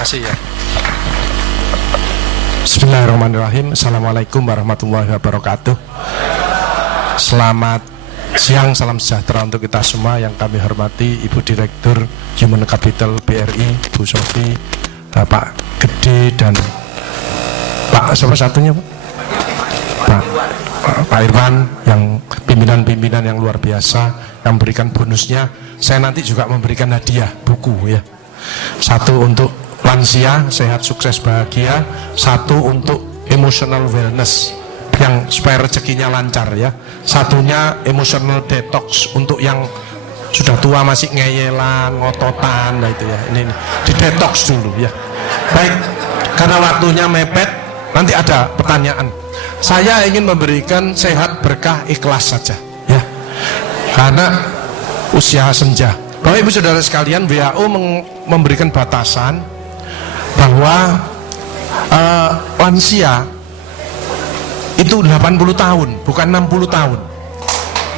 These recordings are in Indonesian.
kasih ya. Bismillahirrahmanirrahim. Assalamualaikum warahmatullahi wabarakatuh. Selamat siang, salam sejahtera untuk kita semua. Yang kami hormati Ibu Direktur Human Capital BRI, Bu Sofi, Pak Gede, dan Pak siapa satunya Pak Irwan, yang pimpinan-pimpinan yang luar biasa yang memberikan bonusnya. Saya nanti juga memberikan hadiah buku ya. Satu untuk lansia sehat sukses bahagia, satu untuk emotional wellness yang supaya rezekinya lancar ya, satunya emotional detox untuk yang sudah tua masih ngeyelan ngototan, nah itu ya, ini di detox dulu ya. Baik, karena waktunya mepet, nanti ada pertanyaan. Saya ingin memberikan sehat berkah ikhlas saja ya, karena usia senja. Bapak Ibu Saudara sekalian, WHO memberikan batasan bahwa lansia itu 80 tahun, bukan 60 tahun.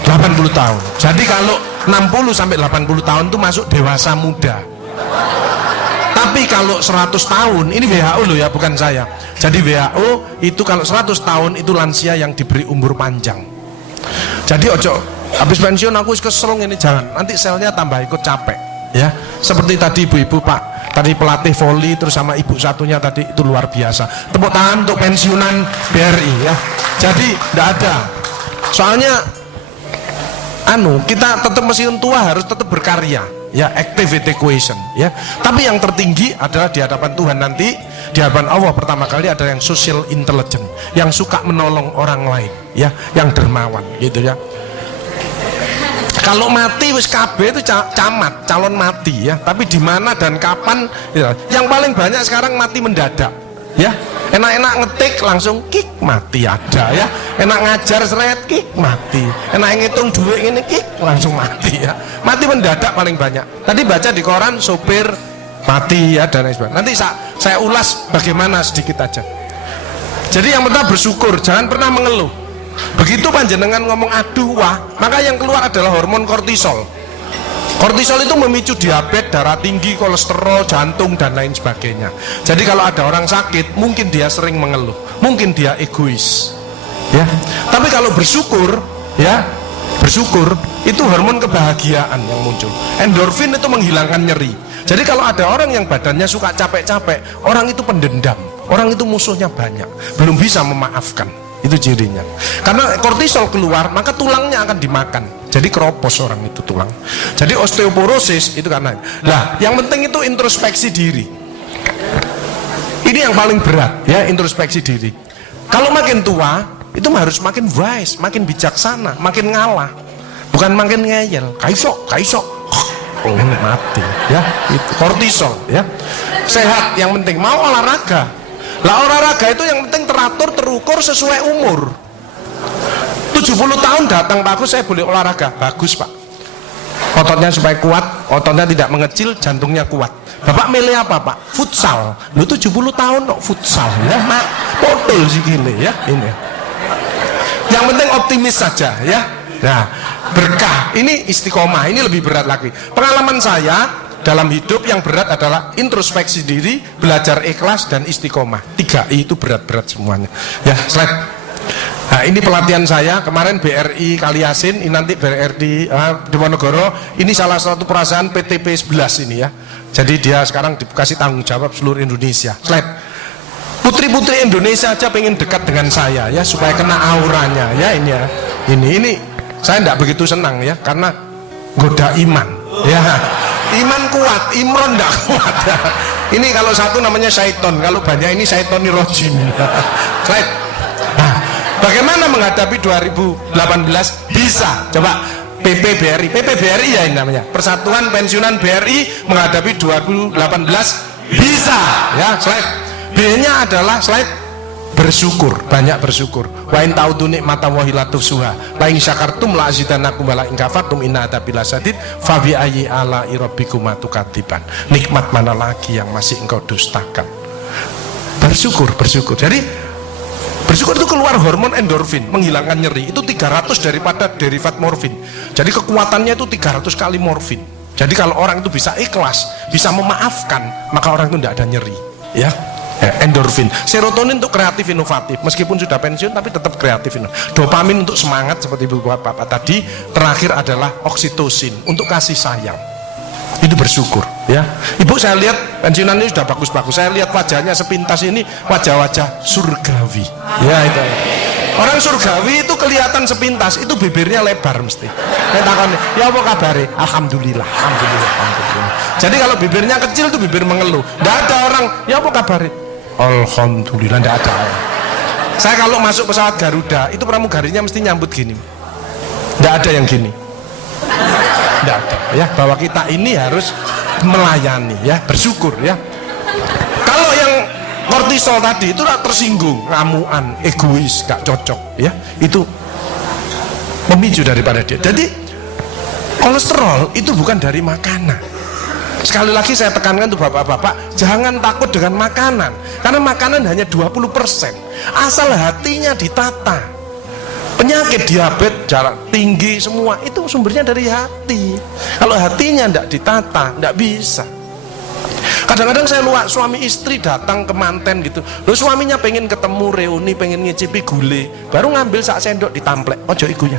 80 tahun. Jadi kalau 60 sampai 80 tahun itu masuk dewasa muda. Tapi kalau 100 tahun, ini WHO loh ya, bukan saya. Jadi WHO itu kalau 100 tahun itu lansia yang diberi umur panjang. Jadi ojo habis pensiun aku kesel ini, jangan, nanti selnya tambah ikut capek ya. Seperti tadi ibu-ibu Pak tadi pelatih voli, terus sama ibu satunya tadi itu luar biasa. Tepuk tangan untuk pensiunan BRI ya. Jadi tidak ada, soalnya kita tetap mesin tua harus tetap berkarya ya, activity equation ya. Tapi yang tertinggi adalah di hadapan Tuhan nanti, di hadapan Allah pertama kali ada yang social intelligence, yang suka menolong orang lain ya, yang dermawan gitu ya. Kalau mati wis KB itu camat, calon mati ya. Tapi di mana dan kapan ya. Yang paling banyak sekarang mati mendadak ya. Enak-enak ngetik langsung kik mati ada ya. Enak ngajar seret kik mati. Enak ngitung duit ini kik langsung mati ya. Mati mendadak paling banyak. Tadi baca di koran sopir mati ya dan lain sebagainya. Nanti saya ulas bagaimana sedikit aja. Jadi yang pertama bersyukur, jangan pernah mengeluh. Begitu panjenengan ngomong aduh wah, maka yang keluar adalah hormon kortisol. Kortisol itu memicu diabetes, darah tinggi, kolesterol, jantung dan lain sebagainya. Jadi kalau ada orang sakit, mungkin dia sering mengeluh, mungkin dia egois ya. Tapi kalau bersyukur ya, bersyukur itu hormon kebahagiaan yang muncul. Endorfin itu menghilangkan nyeri. Jadi kalau ada orang yang badannya suka capek-capek, orang itu pendendam, orang itu musuhnya banyak, belum bisa memaafkan. Itu cirinya. Karena kortisol keluar, maka tulangnya akan dimakan. Jadi keropos orang itu tulang. Jadi osteoporosis itu karena. Nah, yang penting itu introspeksi diri. Ini yang paling berat ya, introspeksi diri. Kalau makin tua, itu harus makin wise, makin bijaksana, makin ngalah. Bukan makin ngeyel. Kaisok. Oh, mati ya. Itu kortisol ya. Sehat yang penting, mau olahraga. Lah olahraga itu yang penting teratur, terukur sesuai umur. 70 tahun datang Pak Agus, saya boleh olahraga. Bagus Pak, ototnya supaya kuat, ototnya tidak mengecil, jantungnya kuat. Bapak milih apa Pak? Futsal. Lu 70 tahun kok futsal ya, mak potol sikile ya. Ini yang penting optimis saja ya. Nah, berkah ini istiqomah, ini lebih berat lagi. Pengalaman saya dalam hidup yang berat adalah introspeksi diri, belajar ikhlas, dan istiqomah. 3I itu berat-berat semuanya ya. Slide. Nah ini pelatihan saya kemarin BRI Kaliasin, ini nanti BRI di Monogoro. Ini salah satu perusahaan PTP 11 ini ya. Jadi dia sekarang dikasih tanggung jawab seluruh Indonesia. Slide. Putri-putri Indonesia aja pengen dekat dengan saya ya, supaya kena auranya ya. Ini ya, ini saya tidak begitu senang ya, karena goda iman ya. Iman kuat, Imron tidak kuat ya. Ini kalau satu namanya syaiton, kalau banyak ini syaitoni rojim. Slide. Nah, bagaimana menghadapi 2018? Bisa. Coba PPBRI ya ini namanya, Persatuan Pensiunan BRI menghadapi 2018 bisa ya. Slide. B-nya adalah slide bersyukur, banyak bersyukur. Wa in ta'udu nikmatallahi la tuhsuha. La in syakartum la azidanakum wa la in kafartum inna adzabi lasyadid. Fa bi ayyi ala'i rabbikum tukadziban. Nikmat mana lagi yang masih engkau dustakan? Bersyukur. Jadi bersyukur itu keluar hormon endorfin, menghilangkan nyeri. Itu 300 daripada derivat morfin. Jadi kekuatannya itu 300 kali morfin Jadi kalau orang itu bisa ikhlas, bisa memaafkan, maka orang itu tidak ada nyeri, ya. Endorfin, serotonin untuk kreatif inovatif, meskipun sudah pensiun tapi tetap kreatif inovatif. Dopamin untuk semangat seperti ibu bapak tadi. Terakhir adalah oksitosin untuk kasih sayang. Itu bersyukur, ya. Ibu saya lihat pensiunan ini sudah bagus-bagus. Saya lihat wajahnya sepintas ini wajah-wajah surgawi, ya itu. Orang surgawi itu kelihatan sepintas, itu bibirnya lebar mesti. Saya takon, ya apa kabare? Alhamdulillah, alhamdulillah, alhamdulillah. Jadi kalau bibirnya kecil itu bibir mengeluh. Tidak ada orang, ya apa kabare? Alhamdulillah, tidak ada. Saya kalau masuk pesawat Garuda, itu pramugarinya mesti nyambut gini. Tidak ada yang gini. Tidak ada, ya. Bahwa kita ini harus melayani, ya, bersyukur, ya. Kalau yang kortisol tadi itu tersinggung, ngamuan, egois, gak cocok, ya. Itu memicu daripada dia. Jadi kolesterol itu bukan dari makanan. Sekali lagi saya tekankan untuk bapak-bapak, jangan takut dengan makanan, karena makanan hanya 20%. Asal hatinya ditata. Penyakit diabetes, darah tinggi, semua itu sumbernya dari hati. Kalau hatinya tidak ditata, tidak bisa. Kadang-kadang saya luak suami istri datang ke manten gitu, lo suaminya pengen ketemu reuni, pengen ngicipi gule, baru ngambil sak sendok ditamplek, ojo ikunya.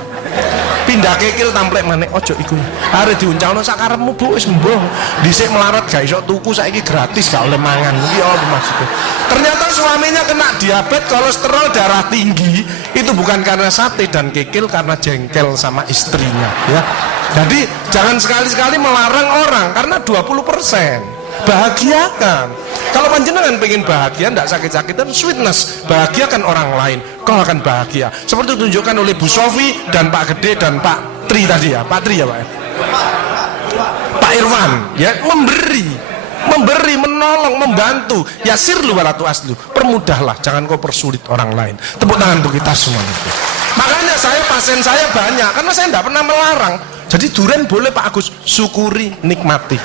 Pindah kekil tamplek manek, ojo ikunya. Hari diuncalno sak karepmu bu, wis mbuh. Dhisik melarat gak iso tuku, saiki gratis gak oleh mangan. Iki apa maksudnya? Ternyata suaminya kena diabetes, kolesterol, darah tinggi. Itu bukan karena sate dan kekil, karena jengkel sama istrinya, ya. Jadi jangan sekali-sekali melarang orang karena 20%. Bahagiakan. Kalau panjenengan pengen bahagia, tidak sakit-sakitan, sweetness, bahagiakan orang lain, kau akan bahagia. Seperti ditunjukkan oleh Bu Sofi dan Pak Gede dan Pak Tri tadi, ya. Pak Tri, ya Pak, ya? Pak Irwan, ya, memberi, menolong, membantu. Ya sirlu walatu aslu, permudahlah, jangan kau persulit orang lain. Tepuk tangan untuk kita semua itu. Makanya pasien saya banyak, karena saya tidak pernah melarang. Jadi durian boleh Pak Agus, syukuri, nikmati.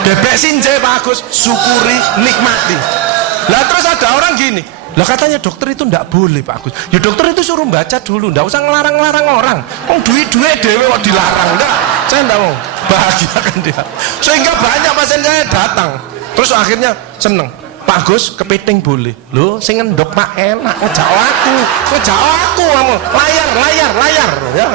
Bebek sinjai Pak Agus, syukuri, nikmati. Lah terus ada orang gini, lah katanya dokter itu ndak boleh Pak Agus. Ya dokter itu suruh baca dulu, ndak usah ngelarang-larang orang. Duit-duit dewe kok dilarang, ndak. Saya ndak mau, bahagiakan dia. Sehingga banyak pasien saya datang, terus akhirnya seneng. Pak Gus, kepiting boleh. Loh, sing ngendok Pak enak, ngejak aku kamu. Layar. Ya,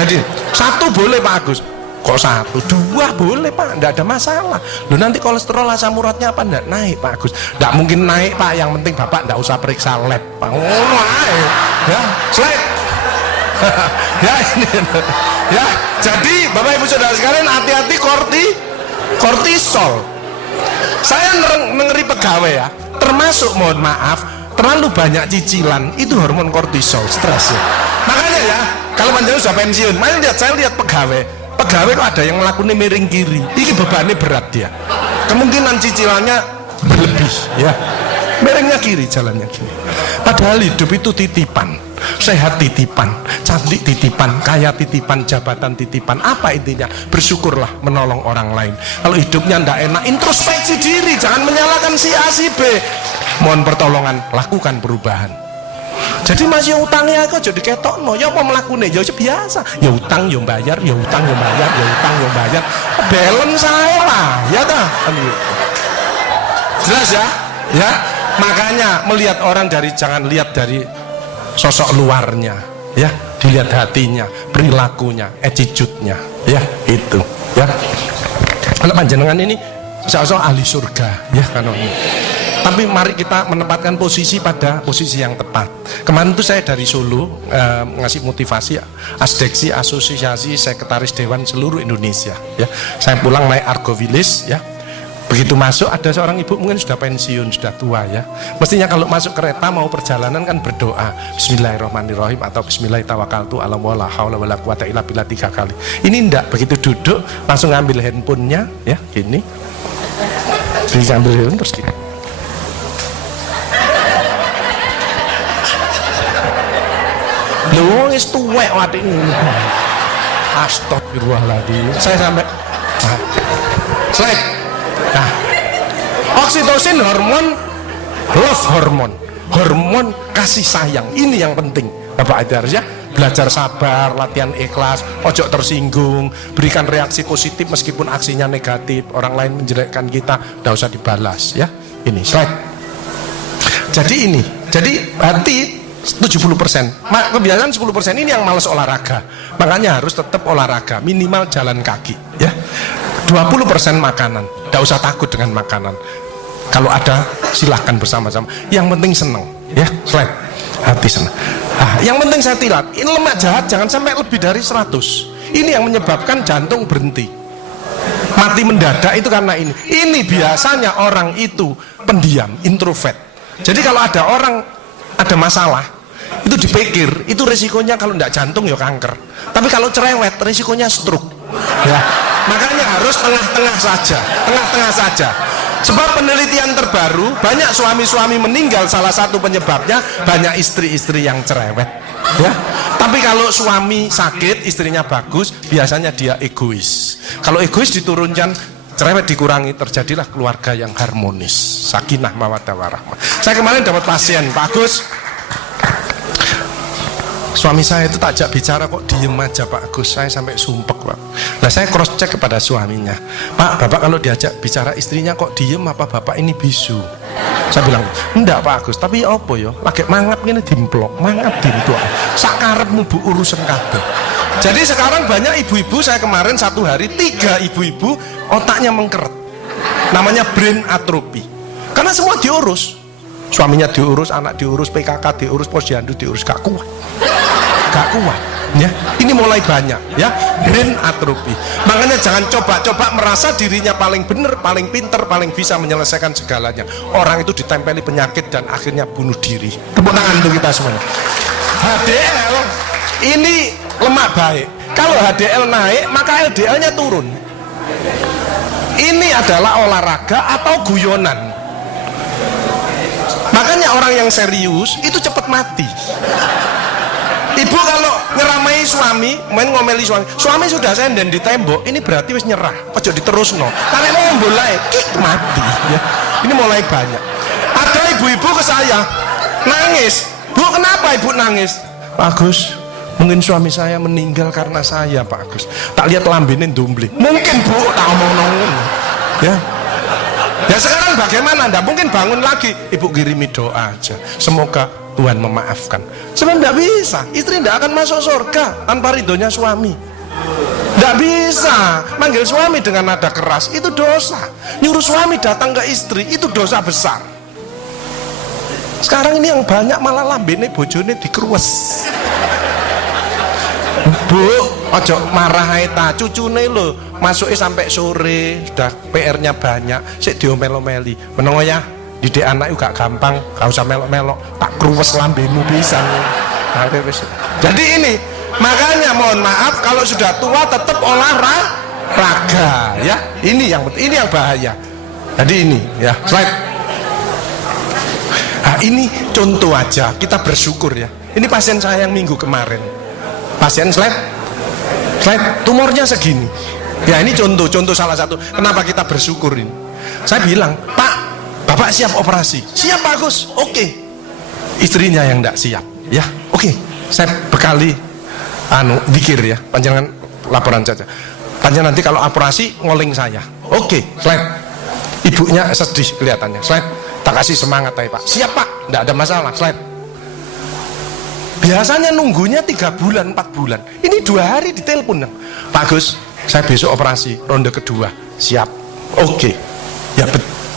jadi satu boleh Pak Agus. Kok satu, dua boleh Pak, enggak ada masalah. Loh nanti kolesterol asam uratnya apa enggak naik Pak Agus? Enggak mungkin naik Pak, yang penting Bapak enggak usah periksa lab Pak. Ngono ae. Ya, slide. Ya ini. Ya, jadi Bapak Ibu Saudara sekalian hati-hati kortisol. Saya ngeri pegawai ya, termasuk mohon maaf, terlalu banyak cicilan, itu hormon kortisol, stres ya. Makanya ya, kalau panjenengan sudah pensiun, saya lihat pegawai kok ada yang melakukan miring kiri, ini bebannya berat dia, kemungkinan cicilannya berlebih ya, miringnya kiri, jalannya kiri. Padahal hidup itu titipan, sehat titipan, cantik titipan, kaya titipan, jabatan titipan. Apa intinya? Bersyukurlah, menolong orang lain. Kalau hidupnya ndak enak, introspeksi diri, jangan menyalahkan si A si B, mohon pertolongan, lakukan perubahan. Jadi masih utangnya aku jadi ketokno, ya apa melakukannya, ya biasa, ya utang ya bayar, ya utang ya bayar, ya utang ya bayar, balance saya lah, ya dah. Jelas ya, ya. Makanya melihat orang jangan lihat dari sosok luarnya, ya, dilihat hatinya, perilakunya, attitude-nya, ya, itu, ya. Kalau panjenengan ini seolah ahli surga, ya kan ini. Tapi mari kita menempatkan posisi pada posisi yang tepat. Kemarin itu saya dari Solo ngasih motivasi asdeksi asosiasi sekretaris dewan seluruh Indonesia. Ya, saya pulang naik Argo Wilis, ya. Begitu masuk ada seorang ibu mungkin sudah pensiun, sudah tua ya. Mestinya kalau masuk kereta mau perjalanan kan berdoa Bismillahirrahmanirrahim atau Bismillahirrahmanirrahim ala haula wala quwata illa billah 3 kali. Ini enggak, begitu duduk langsung ngambil handphonenya ya gini. Jadi ngambil handphone terus gini. Lu wis tuwek watik ngono. Astagfirullahaladzim. Saya sampai slide. Nah, oksitosin hormon love hormon kasih sayang. Ini yang penting Bapak Adarus ya. belajar sabar, latihan ikhlas, ojo tersinggung, berikan reaksi positif meskipun aksinya negatif, orang lain menjelekkan kita, tidak usah dibalas ya. Ini slide. Jadi hati 70%, kebiasaan 10% ini yang malas olahraga, makanya harus tetap olahraga, minimal jalan kaki ya. 20% makanan, tidak usah takut dengan makanan, kalau ada silahkan bersama-sama, yang penting seneng ya. Slide. Hati senang. Yang penting saya tilat, ini lemak jahat jangan sampai lebih dari 100. Ini yang menyebabkan jantung berhenti, mati mendadak itu karena ini. Ini biasanya orang itu pendiam, introvert. Jadi kalau ada orang ada masalah, itu dipikir, itu resikonya kalau tidak jantung ya kanker. Tapi kalau cerewet, resikonya stroke. Ya, makanya harus tengah-tengah saja. Sebab penelitian terbaru, banyak suami-suami meninggal, salah satu penyebabnya banyak istri-istri yang cerewet. Ya, tapi kalau suami sakit, istrinya bagus, biasanya dia egois. Kalau egois diturunkan, cerewet dikurangi, terjadilah keluarga yang harmonis, sakinah mawaddah warahmah. Saya kemarin dapat pasien, Pak Agus, suami saya itu tak ajak bicara kok diem aja Pak Agus, saya sampai sumpek Pak. Nah saya cross check kepada suaminya, Pak, Bapak kalau diajak bicara istrinya kok diem, apa Bapak ini bisu? Saya bilang, enggak Pak Agus, tapi apa ya, lagi mangap ini dimplok, mangap dimplok, sakarepmu bu urusan kabeh. Jadi sekarang banyak ibu-ibu, saya kemarin satu hari 3 ibu-ibu otaknya mengkeret, namanya brain atrophy, karena semua diurus, suaminya diurus, anak diurus, PKK diurus, posyandu diurus, gak kuat ya. Ini mulai banyak ya, brain atrophy. Makanya jangan coba-coba merasa dirinya paling benar, paling pinter, paling bisa menyelesaikan segalanya. Orang itu ditempeli penyakit dan akhirnya bunuh diri. Tepuk tangan untuk kita semuanya. HDL ini lemak baik. Kalau HDL naik, maka LDL-nya turun. Ini adalah olahraga atau guyonan. Makanya orang yang serius itu cepat mati. Ibu kalau ngeramai suami, main ngomeli suami sudah senden di tembok, ini berarti wis nyerah, ojo diterusno. Karena mau mulai kik mati ya. Ini mulai banyak. Ada ibu-ibu ke saya nangis, Bu kenapa ibu nangis? Pak Agus, mungkin suami saya meninggal karena saya Pak Agus. Tak lihat lambene ndumbli. Mungkin Bu, tak omong-omong ya. Ya sekarang bagaimana? Nggak mungkin bangun lagi. Ibu kirimi doa aja, semoga Tuhan memaafkan. Sebab tidak bisa, istri tidak akan masuk surga tanpa ridhonya suami. Tidak bisa manggil suami dengan nada keras, itu dosa. Nyuruh suami datang ke istri, itu dosa besar. Sekarang ini yang banyak malah lambene bojone dikeruwes. Bu, ojo marah ae ta, cucune lho masuknya sampai sore, sudah PR-nya banyak, sik diomel-omeli. Menengo ya, didik anak juga gampang, gak usah melok-melok, tak kruwes lambemu pisan. Nah, jadi ini, makanya mohon maaf kalau sudah tua tetap olahraga ya. Ini yang bahaya. Jadi ini ya, slide. Nah, ini contoh aja, kita bersyukur ya. Ini pasien saya yang minggu kemarin. Pasien slide, tumornya segini. Ya ini contoh salah satu kenapa kita bersyukur ini. Saya bilang, Pak, Bapak siap operasi? Siap Pak Agus. Oke. Istrinya yang tidak siap. Ya, oke. Saya bekali dikir ya. Panjangan laporan saja. Panjangan nanti kalau operasi ngoling saya. Oke, slide. Ibunya sedih kelihatannya. Slide. Tak kasih semangat aja Pak. Siap Pak, tidak ada masalah. Slide. Biasanya nunggunya 3 bulan, 4 bulan. Ini 2 hari ditelepon. Pak Gus, saya besok operasi ronde kedua. Siap. Oke. Ya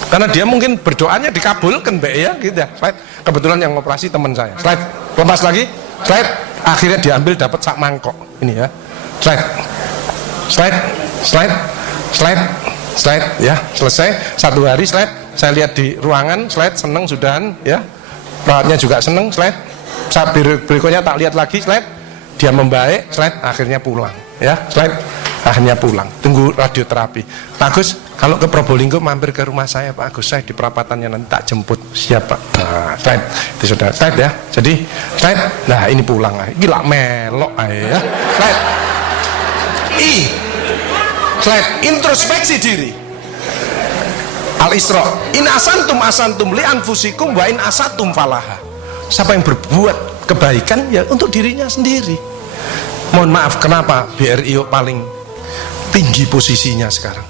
karena dia mungkin berdoanya dikabulkan Mbak ya gitu ya. Slide. Kebetulan yang operasi teman saya. Slide. Lepas lagi. Slide. Akhirnya diambil dapat sak mangkok. Ini ya. Slide ya. Selesai 1 hari slide. Saya lihat di ruangan slide, seneng sudahan ya. Perawatnya juga seneng slide. Saat berikutnya tak lihat lagi slide, dia membaik slide, akhirnya pulang ya. Slide, akhirnya pulang, tunggu radioterapi. Pak Agus, kalau ke Probolinggo mampir ke rumah saya Pak Agus, saya di perapatannya nanti tak jemput. Siap Pak. Nah, slide itu sudah slide ya. Jadi slide, nah ini pulang gila melok ya. Slide slide introspeksi diri. Al-Isra, in asantum li anfusikum wa in asatum falaha. siapa yang berbuat kebaikan ya untuk dirinya sendiri. Mohon maaf, kenapa BRI paling tinggi posisinya sekarang?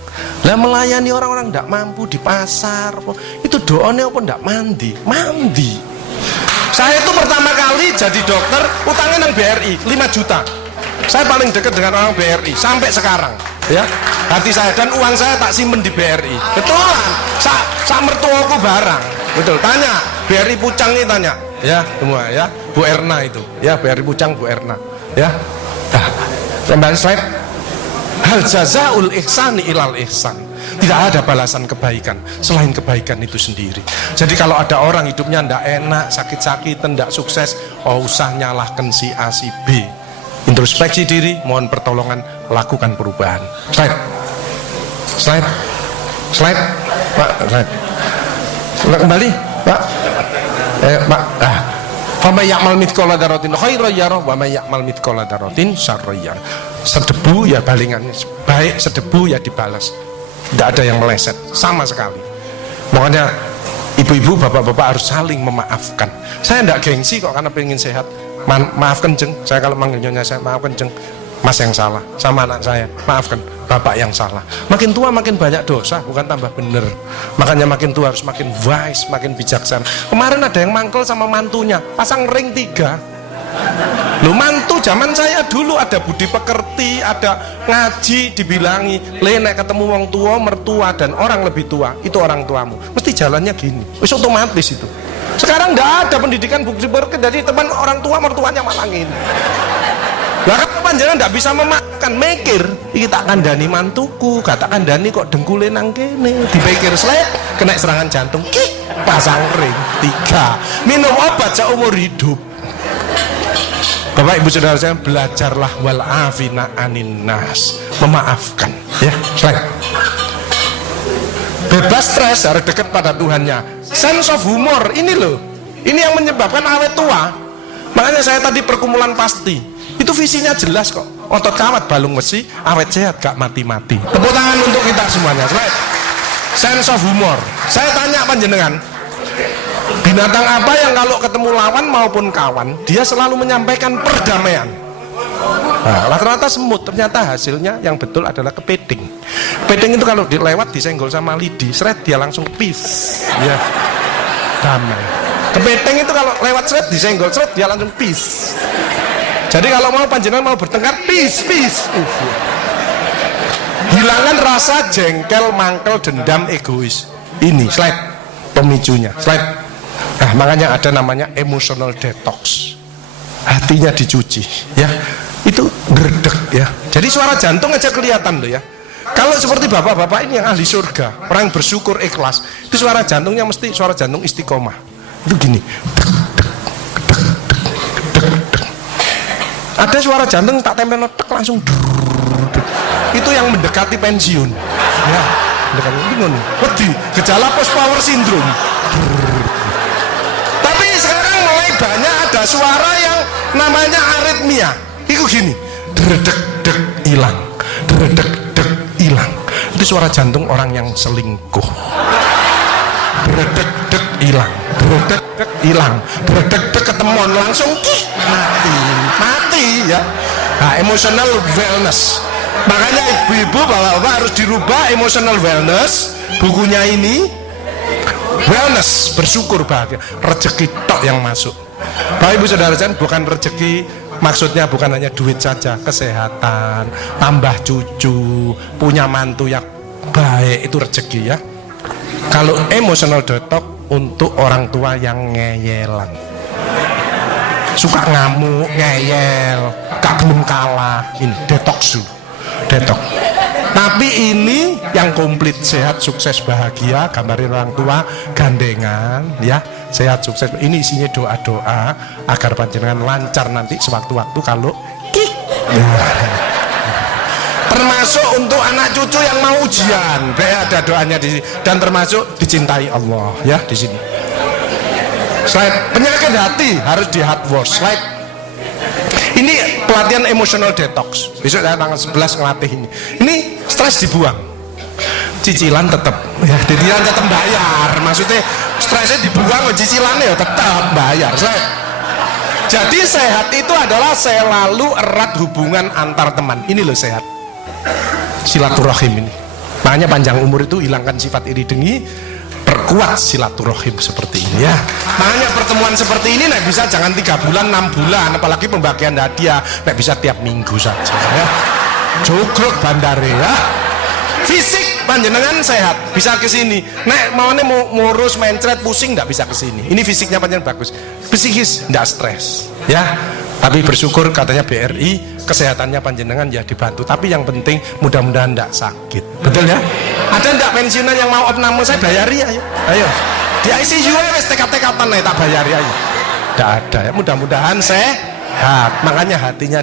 Lah melayani orang-orang tidak mampu di pasar, itu doanya apa tidak mandi? Saya itu pertama kali jadi dokter utangnya nang BRI 5 juta. Saya paling dekat dengan orang BRI sampai sekarang, ya. Hati saya dan uang saya tak simpen di BRI. Betulan, sa mertuaku barang. Betul. Tanya BRI Pucang ini, tanya, ya semua ya. Bu Erna itu, ya BRI Pucang Bu Erna, ya. Nah, kembali slide. Hal jazaul ihsani ilal ihsan. Tidak ada balasan kebaikan selain kebaikan itu sendiri. Jadi kalau ada orang hidupnya ndak enak, sakit-sakitan, ndak sukses, oh usah nyalahkan si A si B. Introspeksi diri, mohon pertolongan, lakukan perubahan. Slide Pak, slide kembali Pak, Pak. Fama ya'mal mithqala dzarratin khairan yarah wa may ya'mal mithqala dzarratin syarran yarah. Sedebu ya balingannya, baik sedebu ya dibalas. Tidak ada yang meleset sama sekali. Makanya ibu-ibu, bapak-bapak harus saling memaafkan. Saya tidak gengsi kok karena pengen sehat. Maafkan jeng, saya kalau manggil nyonya saya maafkan jeng, mas yang salah, sama anak saya maafkan, bapak yang salah. Makin tua makin banyak dosa, bukan tambah bener. Makanya makin tua harus makin wise, makin bijaksana. Kemarin ada yang mangkel sama mantunya, pasang ring 3. Lu mantu zaman saya dulu ada budi pekerti, ada ngaji, dibilangi le nek ketemu wong tua, mertua dan orang lebih tua, itu orang tuamu mesti jalannya gini, wis otomatis itu. Sekarang enggak ada pendidikan budi pekerti, jadi teman orang tua mertuanya malangin. Lah kan panjenengan enggak bisa memakan, mikir iki tak kandhani mantuku, gak tak kandhani kok dengkule nang kene, dipikir slek kena serangan jantung, pasang ring 3, minum obat seumur hidup. Bapak Ibu Saudara saya, belajarlah wal afina anin nas, memaafkan, ya. Slide. Bebas stres, harus dekat pada Tuhannya. Sense of humor ini loh, ini yang menyebabkan awet tua. Makanya saya tadi perkumpulan pasti itu visinya jelas kok, otot kawat balung besi, awet sehat gak mati-mati. Tepuk tangan untuk kita semuanya. Slide. Sense of humor. Saya tanya panjenengan, binatang apa yang kalau ketemu lawan maupun kawan dia selalu menyampaikan perdamaian? Nah, rata-rata semut, ternyata hasilnya yang betul adalah kepiting. Kepiting itu kalau dilewat disenggol sama lidi, seret dia langsung peace, ya, damai. Kepiting itu kalau lewat seret disenggol seret dia langsung peace. Jadi kalau mau panjenengan mau bertengkar, peace. Hilangkan rasa jengkel, mangkel, dendam, egois. Ini slide pemicunya. Slide. Nah, makanya ada namanya emotional detox. Hatinya dicuci, ya. Itu gerdek, ya. Jadi suara jantung aja kelihatan loh, ya. Kalau seperti bapak-bapak ini yang ahli surga, orang bersyukur ikhlas, itu suara jantungnya mesti suara jantung istiqomah. Itu gini. Ada suara jantung tak tempel tek langsung. Itu yang mendekati pensiun. Ya, mendekati bingung. Wedi, gejala post power syndrome. Tapi sekarang mulai banyak ada suara yang namanya aritmia. Itu gini, dredek-dek hilang, dredek-dek hilang. Itu suara jantung orang yang selingkuh. Dredek-dek hilang, dredek-dek hilang, dredek-dek ketemuan langsung mati, ya. Nah, emotional wellness. Makanya ibu-ibu, bapak-bapak harus dirubah emotional wellness. Bukunya ini wellness, bersyukur bahagia, rezeki tok yang masuk. Bapak Ibu Saudara sekalian, bukan rezeki maksudnya bukan hanya duit saja, kesehatan, tambah cucu, punya mantu yang baik, itu rezeki, ya. Kalau emotional detox untuk orang tua yang ngeyelan, suka ngamuk, ngeyel, gak belum kalah, ini detox dulu, detox. Tapi ini yang komplit, sehat, sukses, bahagia, gambarin orang tua, gandengan, ya, sehat, sukses. Ini isinya doa-doa agar panjenengan lancar nanti sewaktu-waktu kalau kik. Ya. Termasuk untuk anak cucu yang mau ujian, ada doanya di sini, dan termasuk dicintai Allah, ya, di sini. Slide. Penyakit hati harus di hard work. Slide. Ini pelatihan emotional detox. Besok saya tanggal 11 ngelatih ini. Ini stres dibuang. Cicilan tetap, ya, cicilan tetap bayar. Maksudnya stresnya dibuang, cicilannya ya tetap bayar. Jadi sehat itu adalah selalu erat hubungan antar teman. Ini loh sehat, silaturahim ini. Makanya panjang umur itu hilangkan sifat iri dengki, perkuat silaturahim seperti ini ya. Makanya pertemuan seperti ini nek bisa jangan 3 bulan 6 bulan, apalagi pembagian hadiah nek bisa tiap minggu saja ya. Cukup bandare ya. Fisik panjenengan sehat bisa ke sini. Nek maunya mau ngurus mencret pusing nggak bisa ke sini. Ini fisiknya panjenengan bagus. Psikis nggak stres ya. Tapi bersyukur katanya BRI kesehatannya panjenengan ya dibantu. Tapi yang penting mudah-mudahan nggak sakit. Betul ya? Ada nggak pensiunan yang mau opname saya bayari ayo. Ayo. Di ICU wes tekad-tekatan tak bayari ayo. Nggak ada ya. Mudah-mudahan sehat. Makanya hatinya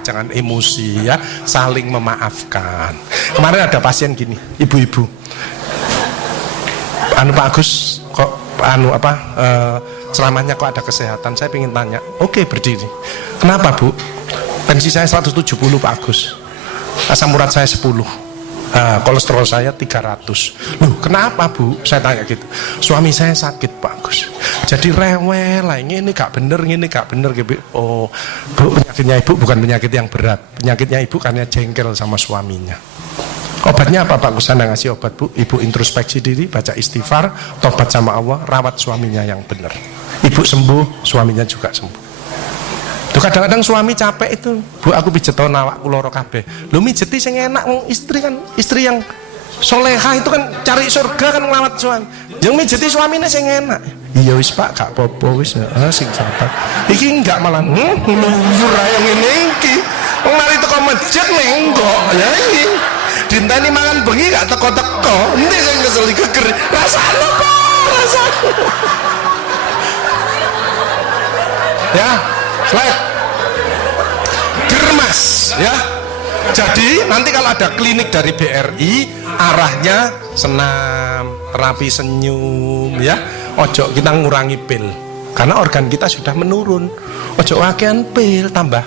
jangan emosi ya, saling memaafkan. Kemarin ada pasien gini, ibu-ibu, Pak Agus kok ceramahnya kok ada kesehatan, saya ingin tanya. Oke, berdiri. Kenapa Bu? Tensi saya 170 Pak Agus, asam urat saya 10, kolesterol saya 300. Loh kenapa Bu? Saya tanya gitu. Suami saya sakit Pak Agus, jadi rewel lah, ini gak bener gitu. Oh Bu, penyakitnya ibu bukan penyakit yang berat, penyakitnya ibu karena jengkel sama suaminya. Obatnya apa Pak Agus? Saya ngasih obat Bu, ibu introspeksi diri, baca istighfar, tobat sama Allah, rawat suaminya yang benar. Ibu sembuh, suaminya juga sembuh. Tuh kadang-kadang suami capek itu, Bu aku pijet to awakku loro kabeh. Lho mijeti sing enak, istri kan, istri yang solehah itu kan cari surga kan ngelawat suami. Yang mijeti suaminya sing enak. Iya wis Pak, gak apa-apa wis, sing sabar. Iki enggak malah ngluyur ae ngene iki. Wong mari teko masjid nenggok ya iki. Dinteni mangan bengi gak teko-teko. Endi sing kesel geger. Rasane apa? Rasane. Ya, slide. Germas ya. Jadi nanti kalau ada klinik dari BRI arahnya senam, terapi senyum ya. Ojo kita ngurangi pil karena organ kita sudah menurun. Ojo wakian pil tambah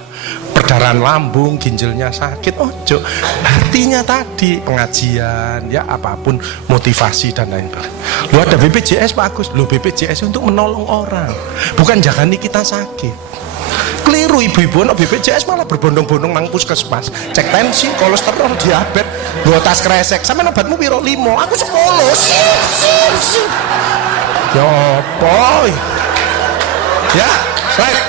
perdarahan lambung, ginjalnya sakit. Ojo, artinya tadi pengajian ya, apapun motivasi dan lain-lain. Lu ada BPJS Pak Agus, lu BPJS untuk menolong orang, bukan jagani kita sakit. Keliru ibu-ibu no BPJS malah berbondong-bondong nang puskesmas, cek tensi, kolesterol, diabetes, bawa tas kresek. Sama obatmu piro 5, aku 10. Ya boy. Ya, slide.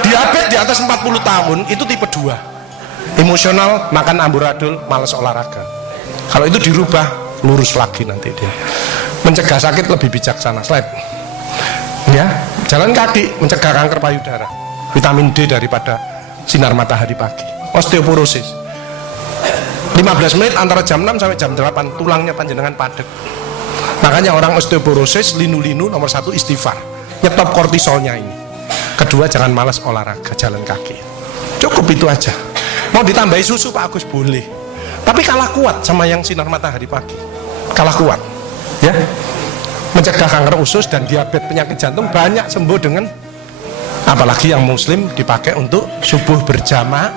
Diabetes di atas 40 tahun itu tipe 2. Emosional, makan amburadul, malas olahraga. Kalau itu dirubah, lurus lagi nanti dia. Mencegah sakit lebih bijaksana. Slide. Ya, jalan kaki mencegah kanker payudara. Vitamin D daripada sinar matahari pagi. Osteoporosis. 15 menit antara jam 6 sampai jam 8 tulangnya panjenengan padat. Makanya orang osteoporosis linu-linu nomor 1 istighfar. Nyetop kortisolnya ini. Kedua jangan malas olahraga, jalan kaki. Cukup itu aja. Mau ditambahi susu Pak Agus boleh. Tapi kalah kuat sama yang sinar matahari pagi. Kalah kuat. Ya. Mencegah kanker usus dan diabetes, penyakit jantung banyak sembuh dengan, apalagi yang muslim dipakai untuk subuh berjamaah.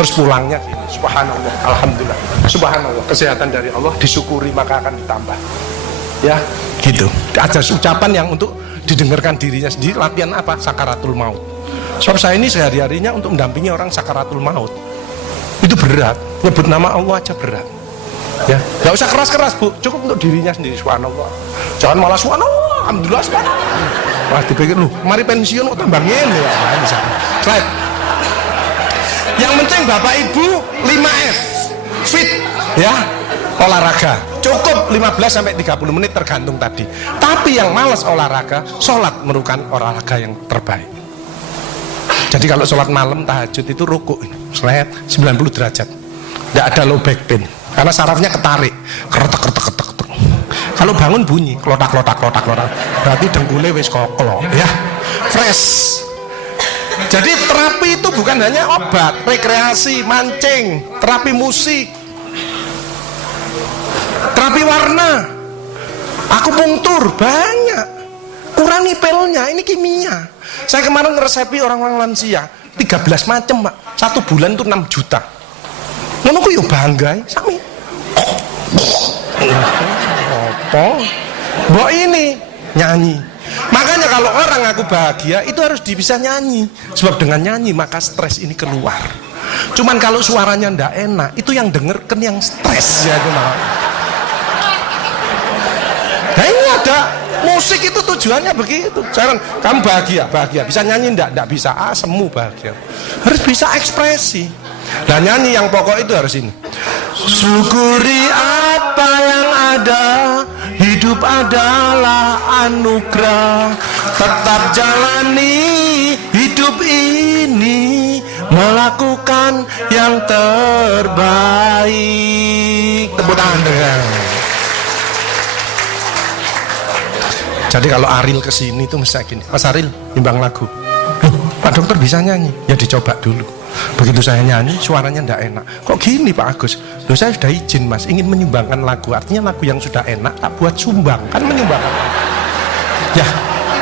Terus pulangnya gini, subhanallah, alhamdulillah, subhanallah, kesehatan dari Allah disyukuri maka akan ditambah. Ya, gitu. Ada ucapan yang untuk didengarkan dirinya sendiri. Latihan apa? Sakaratul maut. Sebab saya ini sehari-harinya untuk mendampingi orang sakaratul maut. Itu berat. Nyebut nama Allah aja berat. Ya, nggak usah keras-keras Bu, cukup untuk dirinya sendiri. Subhanallah, jangan malah subhanallah, alhamdulillah, subhanallah. Wah dipikir lu, mari pensiun kok tambah ngene ya. Misalnya. Slide. Yang penting Bapak Ibu 5F, fit ya, olahraga. Cukup 15 sampai 30 menit tergantung tadi. Tapi yang malas olahraga, sholat merupakan olahraga yang terbaik. Jadi kalau sholat malam tahajud itu rukuk, slide 90 derajat. Tidak ada low back pain. Karena sarafnya ketarik, keretek. Kalau bangun bunyi, klotak. Berarti dengkulnya wis koklo, ya, fresh. Jadi terapi itu bukan hanya obat, rekreasi, mancing, terapi musik, terapi warna, akupunktur, banyak. Kurangi pilnya, ini kimia. Saya kemarin ngeresepi orang-orang lansia, 13 macam Pak, 1 bulan itu 6 juta. Ngono ku yo bangga sami. Apa? Mbok ini nyanyi. Makanya kalau orang aku bahagia itu harus bisa nyanyi. Sebab dengan nyanyi maka stres ini keluar. Cuman kalau suaranya ndak enak, itu yang denger kan yang stres ya itu malah. Nah ini ada musik itu tujuannya begitu. Sekarang kamu bahagia, bisa nyanyi ndak bisa, semu bahagia. Harus bisa ekspresi. Nah nyanyi yang pokok itu harus ini. Syukuri apa yang ada, hidup adalah anugerah. Tetap jalani hidup ini, melakukan yang terbaik. Tepuk tangan dengan. Jadi kalau Aril kesini itu mesti gini, Mas Aril nimbang lagu. Pak dokter bisa nyanyi, ya dicoba dulu. Begitu saya nyanyi suaranya ndak enak. Kok gini Pak Agus? Loh saya sudah izin Mas, ingin menyumbangkan lagu. Artinya lagu yang sudah enak tak buat sumbang, kan menyumbangkan. Ya,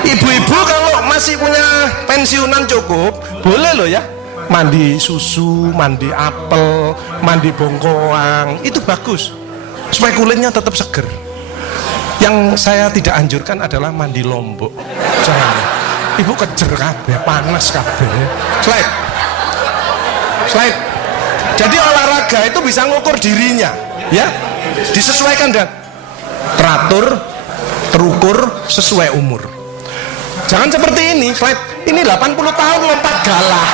ibu-ibu kalau masih punya pensiunan cukup, boleh loh ya. Mandi susu, mandi apel, mandi bongkoang, itu bagus. Supaya kulitnya tetap seger. Yang saya tidak anjurkan adalah mandi lombok. Jangan. Ibu kejer kabeh, panas kabeh. Slide. Jadi olahraga itu bisa ngukur dirinya, ya. Disesuaikan dan teratur, terukur sesuai umur. Jangan seperti ini, slide. Ini 80 tahun lompat galah.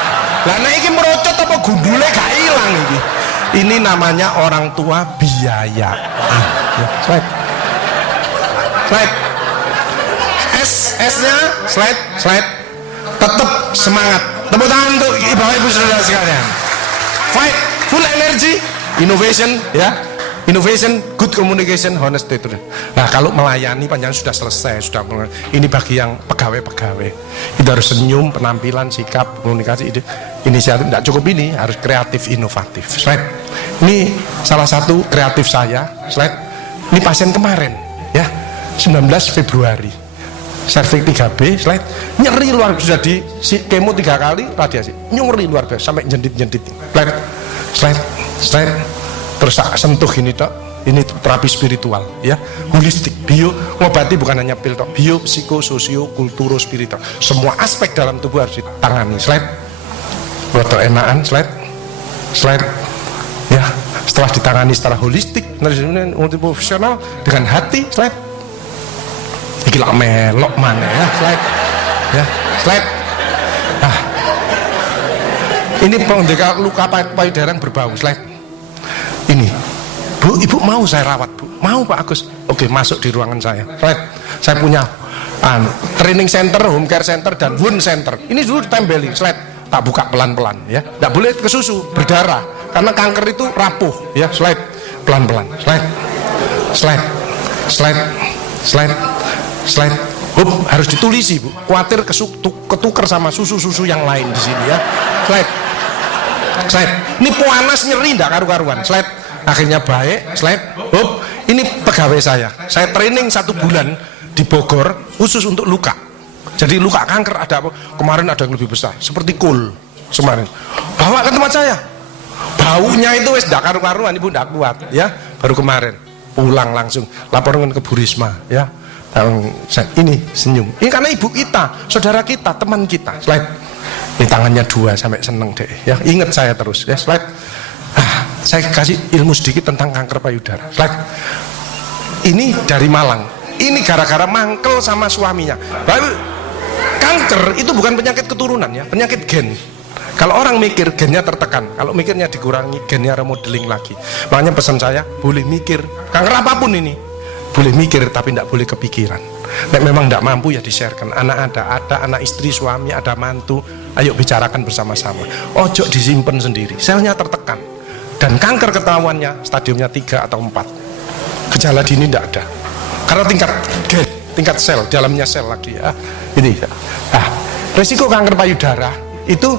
Lah nek iki merocot apa gundule gak ilang iki. Ini namanya orang tua biaya. Ya, slide. S-nya slide. Tetap semangat. Tepuk tangan untuk ibu-ibu saudara sekalian. Fight, full energy, innovation, ya. Innovation, good communication, honesty. Nah, kalau melayani panjang sudah selesai, ini bagi yang pegawai-pegawai. Itu harus senyum, penampilan, sikap, komunikasi, inisiatif. Tidak cukup ini, harus kreatif, inovatif. Slide. Ini salah satu kreatif saya. Slide. Ini pasien kemarin, ya. 19 Februari. Serviks 3B, slide, nyeri luar biasa, sudah di kemo 3 kali radiasi, nyeri luar biasa sampai jentit-jentit. Slide, terus sentuh ini tok, ini terapi spiritual, ya, holistik, bio, ngobati bukan hanya pil tok, bio, psiko, sosio, kulturo, spiritual, semua aspek dalam tubuh harus ditangani. Slide, roto enakan, slide, ya, setelah ditangani secara holistik, multiprofesional dengan hati, slide. Iki lak melok mana ya, slide. Nah, ini pengendalian luka payudara berbau, slide. Ini, Bu, Ibu mau saya rawat, Bu? Mau Pak Agus? Oke, masuk di ruangan saya, slide. Saya punya training center, home care center, dan wound center. Ini dulu ditempeli, slide. Tak buka pelan-pelan, ya. Tidak boleh ke susu, berdarah, karena kanker itu rapuh, ya, slide. Pelan-pelan, slide, harus ditulisi Bu, khawatir ketuker sama susu-susu yang lain di sini ya. Slide, ini panas nyeri ndak karu-karuan. Slide, akhirnya baik. Slide, ini pegawai saya training 1 bulan di Bogor khusus untuk luka. Jadi luka kanker ada apa? Kemarin ada yang lebih besar, seperti kul kemarin. Bawa ke tempat saya, baunya itu wes ndak karu-karuan, Ibu ndak kuat ya. Baru kemarin pulang langsung laporan ke Bu Risma ya. Ini senyum. Ini karena ibu kita, saudara kita, teman kita. Slide. Ini tangannya 2 sampai seneng deh. Ya, ingat saya terus. Ya, slide. Saya kasih ilmu sedikit tentang kanker payudara. Slide. Ini dari Malang. Ini gara-gara mangkel sama suaminya. Lalu, kanker itu bukan penyakit keturunan ya, penyakit gen. Kalau orang mikir gennya tertekan, kalau mikirnya dikurangi gennya remodeling lagi. Makanya pesan saya, boleh mikir kanker apapun ini. Boleh mikir tapi tidak boleh kepikiran. Nek memang tidak mampu ya di-sharekan. Anak ada anak istri, suami, ada mantu. Ayo bicarakan bersama-sama. Ojo disimpan sendiri. Selnya tertekan. Dan kanker ketahuannya stadiumnya 3 atau 4. Gejala dini tidak ada. Karena tingkat sel, dalamnya sel lagi ya. Ini ya. Resiko kanker payudara itu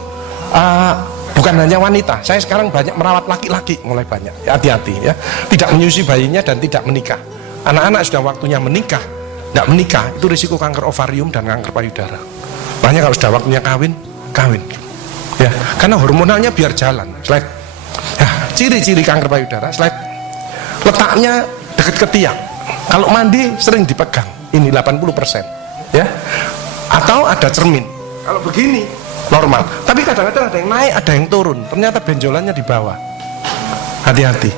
bukan hanya wanita. Saya sekarang banyak merawat laki-laki, mulai banyak. Hati-hati ya. Tidak menyusui bayinya dan tidak menikah. Anak-anak sudah waktunya menikah, tidak menikah, itu risiko kanker ovarium dan kanker payudara. Makanya kalau sudah waktunya kawin, ya, karena hormonalnya biar jalan. Slide. Ciri-ciri kanker payudara, slide. Letaknya deket ke tiang. Kalau mandi sering dipegang, ini 80%, ya. Atau ada cermin. Kalau begini normal, tapi kadang-kadang ada yang naik, ada yang turun. Ternyata benjolannya di bawah. Hati-hati.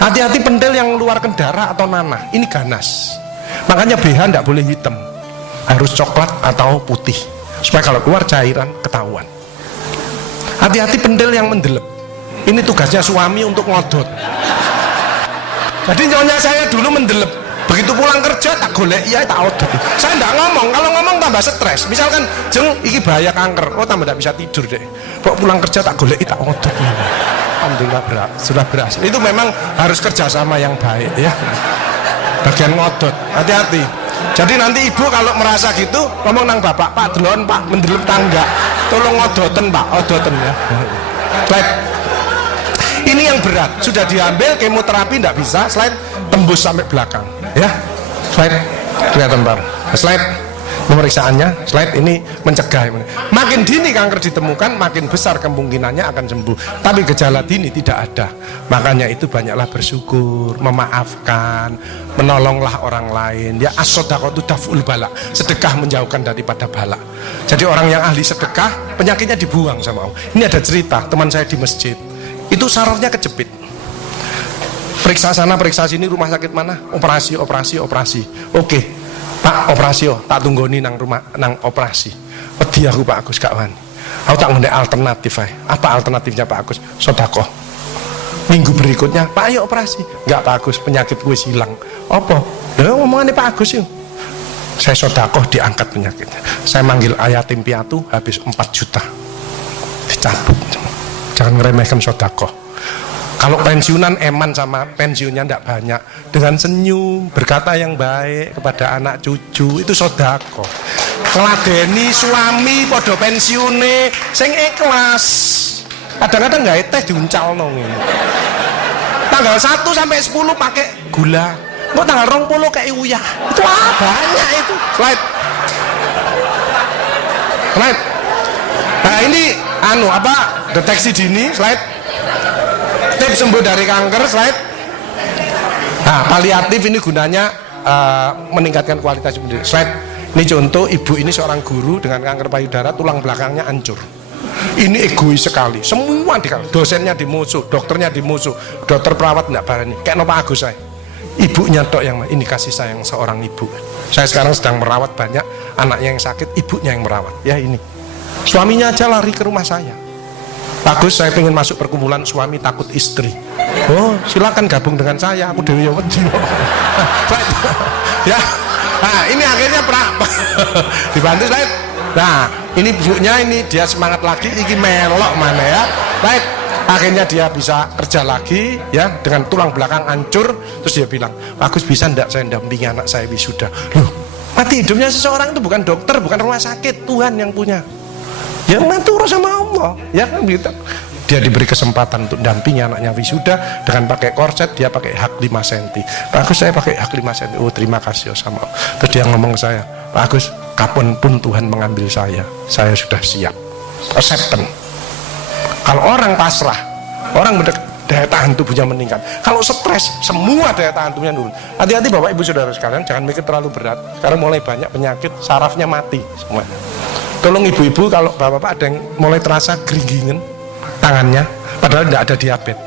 Hati-hati pentil yang mengeluarkan darah atau nanah. Ini ganas. Makanya BH tidak boleh hitam, harus coklat atau putih, supaya kalau keluar cairan ketahuan. Hati-hati pentil yang mendelep. Ini tugasnya suami untuk ngodot. Jadi nyonya saya dulu mendelep. Begitu pulang kerja tak golek, iya tak odot. Saya enggak ngomong, kalau ngomong tambah stres. Misalkan jeng iki bahaya kanker, oh tambah tidak bisa tidur deh. Kok pulang kerja tak golek, tak odot. Alhamdulillah sudah berhasil. Itu memang harus kerjasama yang baik ya. Bagian ngodot, hati-hati. Jadi nanti ibu kalau merasa gitu ngomong nang bapak, Pak delon Pak mendelep tangga, tolong ngodoten Pak, odoten ya. Baik. Ini yang berat, sudah diambil kemoterapi tidak bisa, slide tembus sampai belakang ya. Slide kelihatan Pak. Slide pemeriksaannya, slide ini mencegah. Makin dini kanker ditemukan, makin besar kemungkinannya akan sembuh. Tapi gejala dini tidak ada. Makanya itu banyaklah bersyukur, memaafkan, menolonglah orang lain. Ya as-shadaqatu daf'ul bala. Sedekah menjauhkan daripada bala. Jadi orang yang ahli sedekah, penyakitnya dibuang sama Allah. Ini ada cerita, teman saya di masjid. Itu sarafnya kejepit. Periksa sana, periksa sini, rumah sakit mana? Operasi. Oke. Pak operasi tak tunggoni nang rumah nang operasi. Wedi aku Pak Agus gak wani. Aku tak ngene alternatif ae. Apa alternatifnya Pak Agus? Sedekah. Minggu berikutnya, Pak ayo operasi. Enggak Pak Agus, penyakit gue hilang. Apa? Lah ngomongane Pak Agus yuk. Saya sedekah diangkat penyakitnya. Saya manggil yatim piatu habis 4 juta. Dicabut. Jangan ngeremehkan sedekah. Kalau pensiunan eman sama pensiunnya tidak banyak, dengan senyum berkata yang baik kepada anak cucu itu sedekah. Ngeladeni suami podo pensiune sing ikhlas. Kadang-kadang nggak teh diuncalno ngene. Tanggal 1 sampai 10 pakai gula. Kok tanggal 20 kayak uyah. Itu banyak itu. Slide. Nah ini deteksi dini, slide. Tips sembuh dari kanker, slide. Nah, paliatif ini gunanya meningkatkan kualitas hidup. Slide. Ini contoh, ibu ini seorang guru dengan kanker payudara, tulang belakangnya hancur. Ini egois sekali. Semua dosennya dimusuh, dokternya dimusuh, dokter perawat tidak berani. Kayak Pak Agus saya. Ibunya tok yang ini kasih sayang seorang ibu. Saya sekarang sedang merawat banyak anaknya yang sakit, ibunya yang merawat. Ya ini. Suaminya aja lari ke rumah saya. Bagus, saya pengen masuk perkumpulan suami takut istri. Oh, silakan gabung dengan saya. Aku dewi wedi. Ya. Nah, ini akhirnya dibantu slide. Nah, ini ibunya ini dia semangat lagi, iki melok mana ya. Baik. Akhirnya dia bisa kerja lagi ya dengan tulang belakang hancur. Terus dia bilang, "Bagus, bisa ndak saya dampingi anak saya wisuda?" Loh, mati hidupnya seseorang itu bukan dokter, bukan rumah sakit, Tuhan yang punya. Ya ngatur sama Allah, ya kan gitu. Dia diberi kesempatan untuk dampingi anaknya wisuda dengan pakai korset, dia pakai hak 5 cm. Pak Agus, saya pakai hak 5 cm. Oh, terima kasih sama Allah. Terus dia ngomong ke saya, Pak Agus, kapanpun Tuhan mengambil saya sudah siap. Acceptance. Kalau orang pasrah, orang daya tahan tubuhnya meningkat. Kalau stres, semua daya tahan tubuhnya turun. Hati-hati Bapak Ibu Saudara sekalian, jangan mikir terlalu berat. Karena mulai banyak penyakit, sarafnya mati semuanya. Tolong ibu-ibu kalau bapak-bapak ada yang mulai terasa geringingan tangannya, padahal tidak ada diabetes,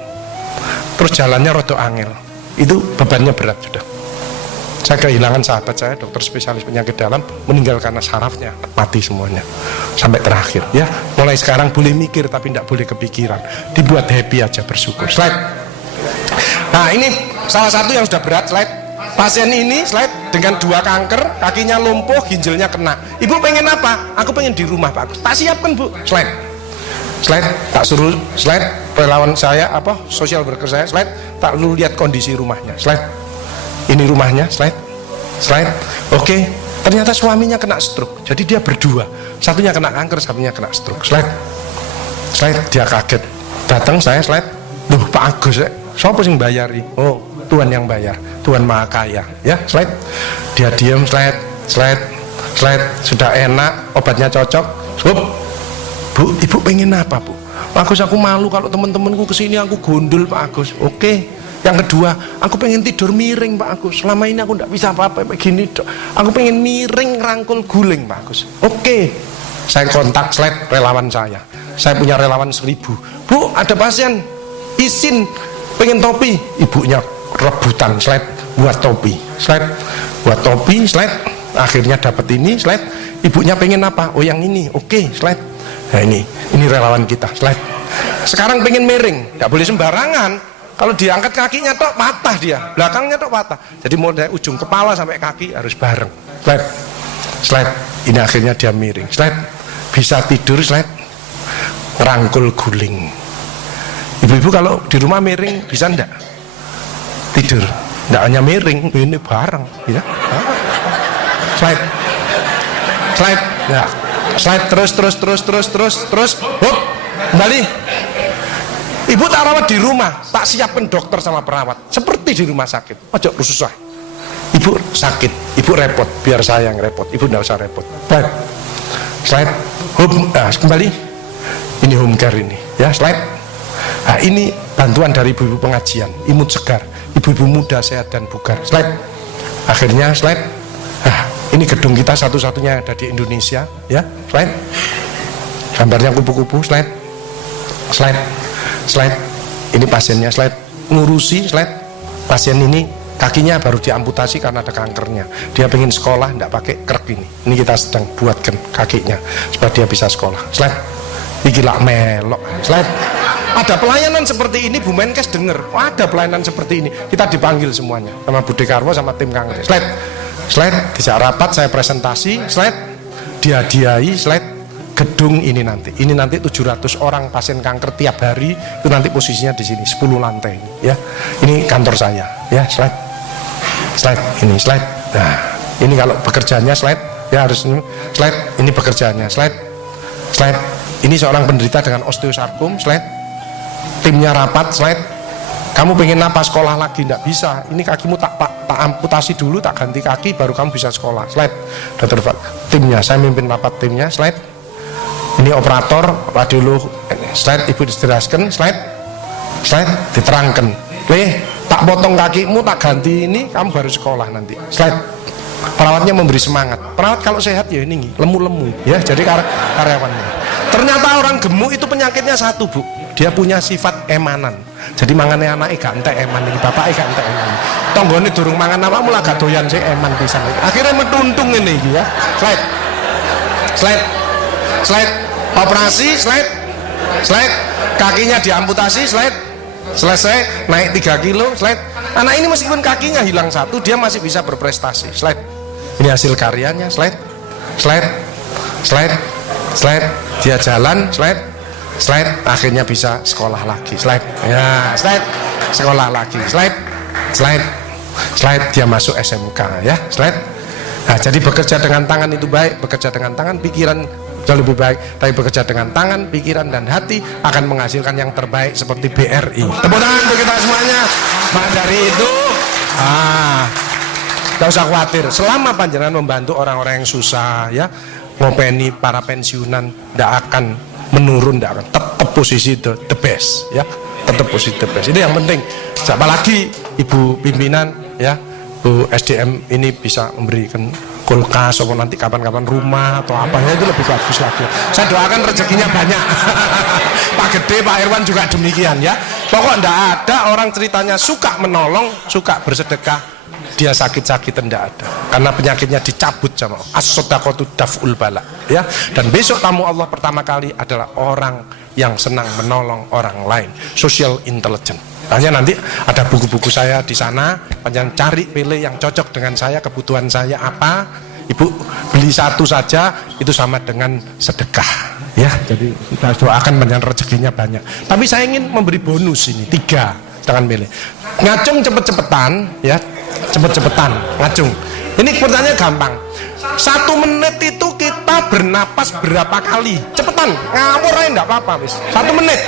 terus jalannya rodo angel, itu bebannya berat sudah. Saya kehilangan sahabat saya, dokter spesialis penyakit dalam, meninggal karena sarafnya mati semuanya sampai terakhir. Ya, mulai sekarang boleh mikir tapi tidak boleh kepikiran, dibuat happy aja, bersyukur. Slide. Nah ini salah satu yang sudah berat, slide. Pasien ini slide dengan 2 kanker, kakinya lumpuh, ginjalnya kena. Ibu pengen apa? Aku pengen di rumah Pak. Tak siapkan Bu. Slide. Tak suruh slide. Relawan saya social worker saya slide. Tak lu lihat kondisi rumahnya. Slide. Ini rumahnya. Slide. Oke. Ternyata suaminya kena stroke. Jadi dia berdua. Satunya kena kanker, satunya kena stroke. Slide. Dia kaget. Datang saya slide. Duh Pak Agus, siapa sing bayari? Oh, Tuhan yang bayar, Tuhan Maha Kaya. Ya, slide. Dia diam, slide. Sudah enak, obatnya cocok. Bu, ibu pengen apa Bu? Pak Agus, aku malu kalau teman-temanku kesini aku gondol Pak Agus. Oke, Yang kedua, aku pengen tidur miring Pak Agus. Selama ini aku tidak bisa apa-apa begini dok. Aku pengen miring rangkul guling Pak Agus. Oke, saya kontak slide relawan saya. Saya punya relawan 1000. Bu, ada pasien izin pengen topi. Ibunya rebutan slide buat topi. Slide buat topi, slide. Akhirnya dapat ini slide. Ibunya pengen apa? Oh yang ini. Oke, slide. Nah ini relawan kita slide. Sekarang pengen miring, nggak boleh sembarangan. Kalau diangkat kakinya tok patah dia, belakangnya tok patah. Jadi mau dari ujung kepala sampai kaki harus bareng. Slide, slide. Ini akhirnya dia miring. Slide. Bisa tidur slide. Rangkul guling. Ibu-ibu kalau di rumah miring bisa ndak? Tidur. Ndak hanya miring, ini bareng. Ya. Slide, slide. Ya. Slide terus. Hop, kembali. Ibu tak rawat di rumah, tak siapkan dokter sama perawat seperti di rumah sakit. Ojo susah. Ibu sakit, ibu repot, biar saya yang repot. Ibu tidak usah repot. Slide, slide, home, kembali. Ini home care ini, ya slide. Nah, ini bantuan dari ibu-ibu pengajian, imut segar, ibu-ibu muda sehat dan bugar. Slide. Akhirnya slide. Nah, ini gedung kita satu-satunya ada di Indonesia, ya slide. Gambarnya kupu-kupu, slide, slide. Slide, ini pasiennya slide, ngurusi slide, pasien ini kakinya baru diamputasi karena ada kankernya, dia pengen sekolah tidak pakai krek ini kita sedang buatkan kakinya supaya dia bisa sekolah. Slide, iki lak melok. Slide, ada pelayanan seperti ini Bu Menkes denger, oh, ada pelayanan seperti ini, kita dipanggil semuanya sama Budi Karwo sama tim kanker. Slide, slide, dijak rapat saya presentasi, slide, dihadiahi, slide. Gedung ini nanti 700 orang pasien kanker tiap hari itu nanti posisinya di sini 10 lantai ini, ya. Ini kantor saya, ya slide, slide ini slide. Nah ini kalau bekerjanya slide, ya harus ini slide. Ini bekerjanya slide, slide. Ini seorang penderita dengan osteosarkom slide. Timnya rapat slide. Kamu pengen apa sekolah lagi? Tidak bisa. Ini kakimu tak amputasi dulu, tak ganti kaki baru kamu bisa sekolah. Slide. Dokter timnya, saya mimpin rapat timnya slide. Ini operator radiolog slide, ibu dijelaskan slide, slide diterangkan. Tak potong kakimu, tak ganti ini, kamu baru sekolah nanti. Slide. Perawatnya memberi semangat. Perawat kalau sehat ya ini lemu-lemu, ya. Jadi karyawannya. Ternyata orang gemuk itu penyakitnya satu Bu, dia punya sifat emanan. Jadi mangane anake gak entek eman iki, bapake gak entek eman. Tanggane durung mangan apa mulai gak doyan sik eman pisan. Akhirnya metuntung ini iki ya. Slide. Slide. Slide. Operasi slide. Slide. Kakinya diamputasi slide. Selesai naik 3 kilo slide. Anak ini meskipun kakinya hilang satu, dia masih bisa berprestasi. Slide. Ini hasil karyanya slide. Slide. Slide. Slide. Dia jalan slide. Slide. Akhirnya bisa sekolah lagi slide. Ya slide. Sekolah lagi slide. Slide. Slide. Dia masuk SMK ya slide. Nah, jadi bekerja dengan tangan itu baik, bekerja dengan tangan pikiran jauh lebih baik, tapi bekerja dengan tangan, pikiran dan hati akan menghasilkan yang terbaik seperti BRI. Tepuk tangan untuk kita semuanya. Maka dari itu, gak usah khawatir. Selama panjenengan membantu orang-orang yang susah, ya, ngopeni para pensiunan, tidak akan menurun, tidak akan tetap posisi the best, ya, tetap posisi the best. Itu yang penting. Apalagi ibu pimpinan, ya, Bu SDM ini bisa memberikan kulkas atau nanti kapan-kapan rumah atau apanya itu lebih bagus lagi. Saya doakan rezekinya banyak. Pak Gede, Pak Irwan juga demikian ya. Pokok enggak ada orang ceritanya suka menolong, suka bersedekah, dia sakit-sakit enggak ada. Karena penyakitnya dicabut sama as-shadaqatu daf'ul bala ya. Dan besok tamu Allah pertama kali adalah orang yang senang menolong orang lain, social intelligence. Hanya nanti ada buku-buku saya di sana, panjang cari pilih yang cocok dengan saya, kebutuhan saya apa, ibu beli satu saja itu sama dengan sedekah ya. Jadi kita doakan panjang rezekinya banyak. Tapi saya ingin memberi bonus ini 3, jangan pilih. Ngacung cepet-cepetan ya, cepet-cepetan ngacung. Ini pertanyaannya gampang. 1 menit itu kita bernapas berapa kali? Cepetan, ngawur aja enggak apa-apa wis. 1 menit.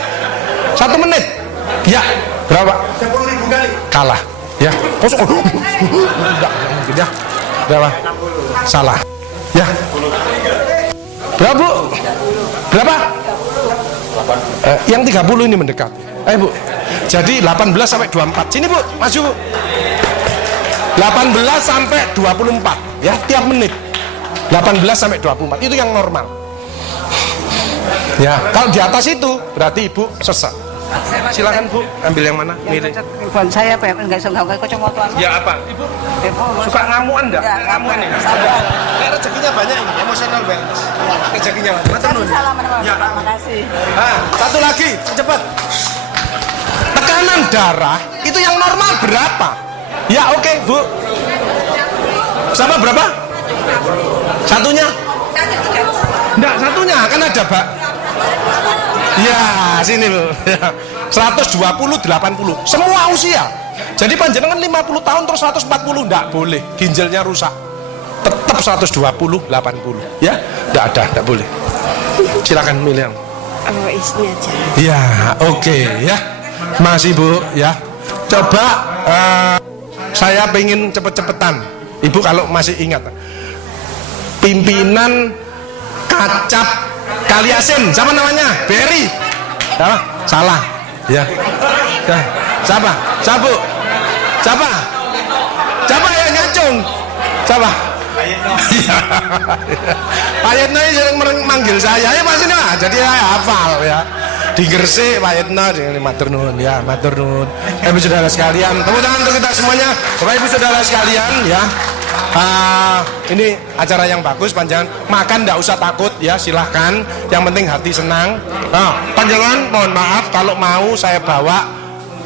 1 menit. Ya, berapa? 10.000 kali. Kalah. Ya. Kosong. Enggak mungkin ya. Berapa? Salah. Ya. Berapa, Bu? Berapa? Yang 30 ini mendekat. Bu. Jadi 18 sampai 24. Sini Bu, maju Bu. 18 sampai 24 ya, tiap menit. 18 sampai 24 itu yang normal. Ya, kalau di atas itu berarti Ibu sesak. Silakan Bu, ambil yang mana? Milih. Telepon saya Pak, enggak iso nggawe kacamata. Ya apa? Ibu suka ngamuan enggak? Ya, Ngamuan ini. Sabar. Rezekinya banyak ini, emosional wellness. Rezekinya banyak. Salaman Pak. Ya, Terima kasih. Satu lagi, cepat. Tekanan darah itu yang normal berapa? Ya oke, Bu. Sama berapa? Satunya? Enggak, satunya kan ada, Pak. Ya, sini Bu. 120 80. Semua usia. Jadi panjenengan 50 tahun terus 140 enggak boleh. Ginjalnya rusak. Tetap 120 80. Ya, enggak boleh. Silakan milih. Oh, isinya aja. Ya, oke ya. Masih Bu ya. Coba saya pengen cepet-cepetan. Ibu kalau masih ingat. Pimpinan Kacap Kaliasin, siapa namanya? Berry. Salah. Ya. Ya. Siapa? Siapa? Siapa? Siapa yang ngacung? Siapa? Pak Yetno ini sering manggil saya, ya Mas ini Pak. Jadi saya hafal ya. Di Gresik Pak Yetno, di matur nuwun ya, matur nuwun. Ibu saudara sekalian, tepuk tangan untuk kita semuanya. Bapak Ibu saudara sekalian ya. Ini acara yang bagus, panjangan makan tidak usah takut ya, silahkan, yang penting hati senang. Panjangan mohon maaf kalau mau saya bawa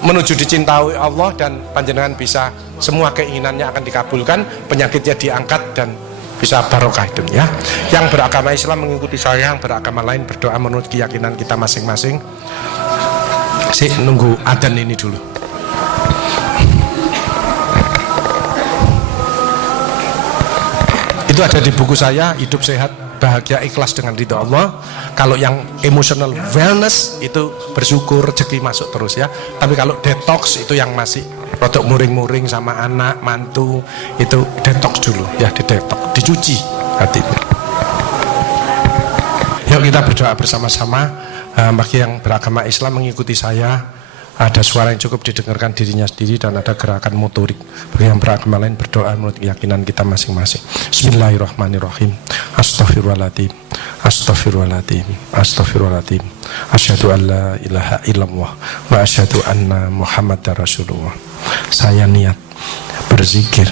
menuju dicintai Allah dan panjenengan bisa semua keinginannya akan dikabulkan, penyakitnya diangkat dan bisa barokah hidupnya. Yang beragama Islam mengikuti saya, yang beragama lain berdoa menurut keyakinan kita masing-masing. Nunggu adzan ini dulu. Itu ada di buku saya, Hidup Sehat Bahagia Ikhlas dengan Ridho Allah. Kalau yang emotional wellness itu bersyukur rezeki masuk terus ya. Tapi kalau detox itu yang masih rotok muring-muring sama anak, mantu, itu detox dulu ya, detox, dicuci hatinya. Yuk kita berdoa bersama-sama. Bagi yang beragama Islam mengikuti saya, ada suara yang cukup didengarkan dirinya sendiri dan ada gerakan motorik. Bagi yang beragama lain berdoa menurut keyakinan kita masing-masing. Bismillahirrahmanirrahim. Astaghfirullahaladzim. Astaghfirullahaladzim. Astaghfirullahaladzim. Asyhadu an la ilaha illallah wa asyhadu anna Muhammadar Rasulullah. Saya niat berzikir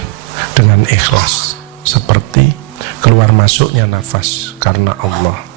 dengan ikhlas seperti keluar masuknya nafas karena Allah.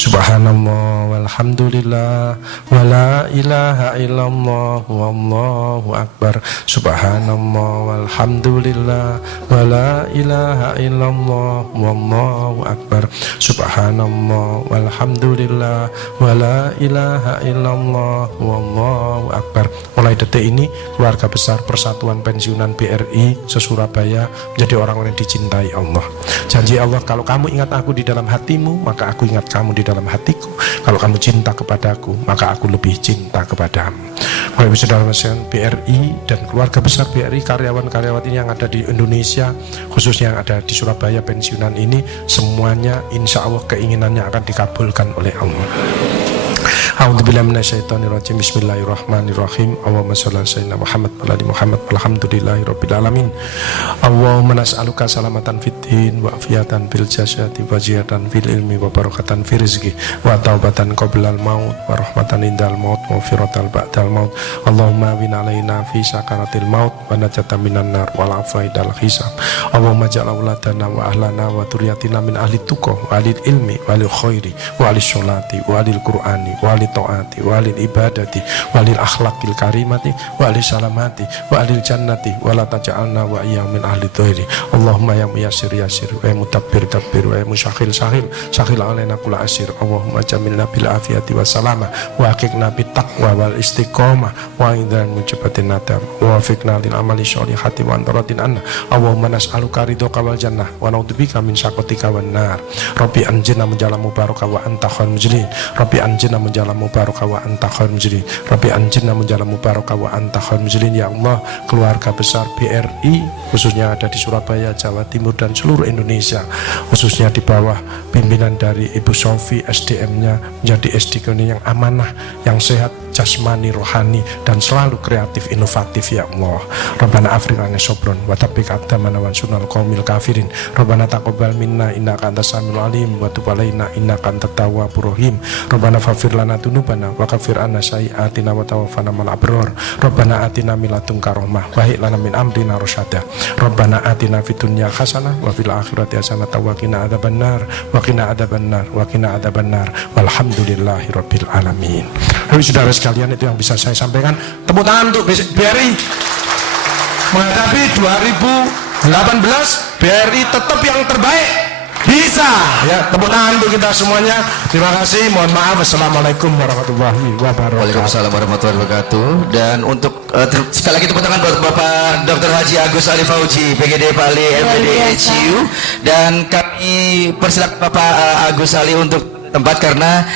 Subhanallah walhamdulillah wa la ilaha illallah wallahu akbar. Subhanallah walhamdulillah wa la ilaha illallah wallahu akbar. Subhanallah walhamdulillah wa la ilaha illallah wallahu akbar. Mulai detik ini keluarga besar Persatuan Pensiunan BRI se-Surabaya menjadi orang-orang yang dicintai Allah. Janji Allah, kalau kamu ingat aku di dalam hatimu, maka aku ingat kamu di dalam hatiku. Kalau kamu cinta kepadaku, maka aku lebih cinta kepadamu. Bapak Ibu Saudara sekalian, BRI dan keluarga besar BRI, karyawan-karyawan ini yang ada di Indonesia, khususnya yang ada di Surabaya pensiunan ini, semuanya insya Allah keinginannya akan dikabulkan oleh Allah. A'udzubillahi minasyaitonirrajim. Bismillahirrahmanirrahim. Allahumma shalli ala sayyidina Muhammad wa ala ali Muhammad. Alhamdulillahirabbil alamin. Allahumma nas'aluka salamatan fid din wa afiyatan fil jasadi wa ziyadatan fil ilmi wa barakatan fil rizqi wa taubatan qablal maut wa rahmatan indal maut wa firatan ba'dal maut. Allahumma win alaina fi sakaratil maut wa najatan minan nar wal afaidal hisab. Allahumma ja'al auladana wa ahlana wa dzurriyyatina min ahli tuqa wa ahli ilmi wa ahli khairi wa ahli sholati wa ahli qur'ani wa ahli taati wa alil ibadati wa alil akhlaqil karimati wa alil salamati wa alil jannati wa la taj'alna wa iyya min ahli dhairi. Allahumma ya muyassir yasir wa mutabbir tabbir wa musyahil sahil sahil alaina kulla asir. Allahumma jamilna bil afiyati wa salama wa haqiqna bit taqwa wal istiqamah wa idzan mujibatin nadam wa wafiqna lil amali sholihati wa antaratin anna. Allahumma nas'aluka ridhoka wal jannah wa na'udzubika min saqatika wan nar. Rabbi anjina menjala mubaraka wa anta khairul mujlin. Rabbi anjina menjala mubaraka wa anta khairul mujrin. Rabbi anjirna munjala mubaraka wa anta khairul mujrin. Ya Allah, keluarga besar BRI khususnya ada di Surabaya, Jawa Timur dan seluruh Indonesia, khususnya di bawah pimpinan dari Ibu Sofi, SDM-nya menjadi SDM yang amanah, yang sehat jasmani, rohani dan selalu kreatif, inovatif. Ya Allah, Rabbana afriqana sobron wa tabbik adamana wa sunal qaumil kafirin. Rabbana taqabbal minna innaka antas samiul alim wa tub alaina innaka antat tawwabur rahim. Rabbana faghfir lana dzunubana wa kaffir anna sayyi'atina wa tawaffana ma'al abrar. Rabbana atina min ladunka rahmah wa hab lana min amrina rasyada. Rabbana atina fid dunya hasanah wa fil akhirati hasanah wa qina adzabannar wa qina adzabannar wa qina adzabannar. Walhamdulillahirabbil alamin. Saudara sekalian, itu yang bisa saya sampaikan. Tepuk tangan untuk BRI menghadapi 2018. BRI tetap yang terbaik, bisa ya. Tepuk tangan untuk kita semuanya. Terima kasih, mohon maaf. Assalamualaikum warahmatullahi wabarakatuh. Waalaikumsalam warahmatullahi wabarakatuh. Dan untuk sekali lagi tepuk tangan buat Bapak Dr. Haji Agus Ali Fauji, PGD Bali MPD HU. Dan kami persilakan Bapak Agus Ali untuk tempat karena